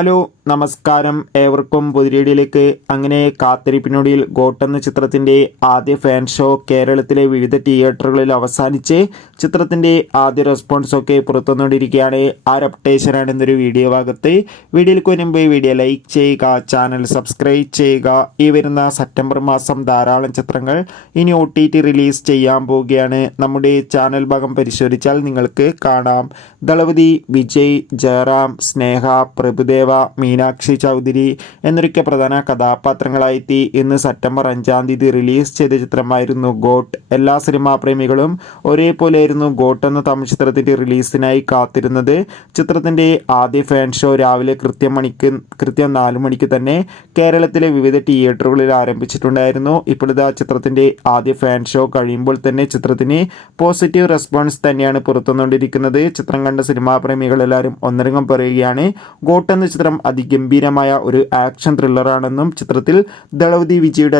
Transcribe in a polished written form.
Hello നമസ്കാരം, ഏവർക്കും പുതിരീഡിയിലേക്ക്. അങ്ങനെ കാത്തിരിപ്പിനൊടുവിൽ ഗോട്ട് എന്ന ചിത്രത്തിൻ്റെ ആദ്യ ഫാൻ ഷോ കേരളത്തിലെ വിവിധ തിയേറ്ററുകളിൽ അവസാനിച്ച് ചിത്രത്തിൻ്റെ ആദ്യ റെസ്പോൺസൊക്കെ പുറത്തുവന്നുകൊണ്ടിരിക്കുകയാണ്. ആ ഒരു അപ്ഡേഷനാണ് ഇന്നൊരു വീഡിയോ ഭാഗത്ത്. വീഡിയോയിലേക്ക് മുൻപ് വീഡിയോ ലൈക്ക് ചെയ്യുക, ചാനൽ സബ്സ്ക്രൈബ് ചെയ്യുക. ഈ വരുന്ന സെപ്റ്റംബർ മാസം ധാരാളം ചിത്രങ്ങൾ ഇനി OTT റിലീസ് ചെയ്യാൻ പോവുകയാണ്. നമ്മുടെ ചാനൽ ഭാഗം പരിശോധിച്ചാൽ നിങ്ങൾക്ക് കാണാം. ദളപതി, വിജയ്, ജയറാം, സ്നേഹ, പ്രഭുദേവ, മീനാക്ഷി ചൗധരി എന്നൊക്കെ പ്രധാന കഥാപാത്രങ്ങളായെത്തി ഇന്ന് സെപ്റ്റംബർ 5-ാം തീയതി റിലീസ് ചെയ്ത ചിത്രമായിരുന്നു ഗോട്ട്. എല്ലാ സിനിമാ പ്രേമികളും ഒരേപോലെയായിരുന്നു ഗോട്ട് എന്ന തമിഴ് ചിത്രത്തിൻ്റെ റിലീസിനായി കാത്തിരുന്നത്. ചിത്രത്തിൻ്റെ ആദ്യ ഫാൻ ഷോ രാവിലെ കൃത്യം 4 മണിക്ക് തന്നെ കേരളത്തിലെ വിവിധ തിയേറ്ററുകളിൽ ആരംഭിച്ചിട്ടുണ്ടായിരുന്നു. ഇപ്പോഴത്തെ ചിത്രത്തിൻ്റെ ആദ്യ ഫാൻ ഷോ കഴിയുമ്പോൾ തന്നെ ചിത്രത്തിന് പോസിറ്റീവ് റെസ്പോൺസ് തന്നെയാണ് പുറത്തുവന്നുകൊണ്ടിരിക്കുന്നത്. ചിത്രം കണ്ട സിനിമാ പ്രേമികളെല്ലാവരും ഒന്നരംഗം പറയുകയാണ്. ഗോട്ട് എന്ന ചിത്രം അതിഗംഭീരമായ ഒരു ആക്ഷൻ ത്രില്ലറാണെന്നും ചിത്രത്തിൽ ദളപതി, വിജയുടെ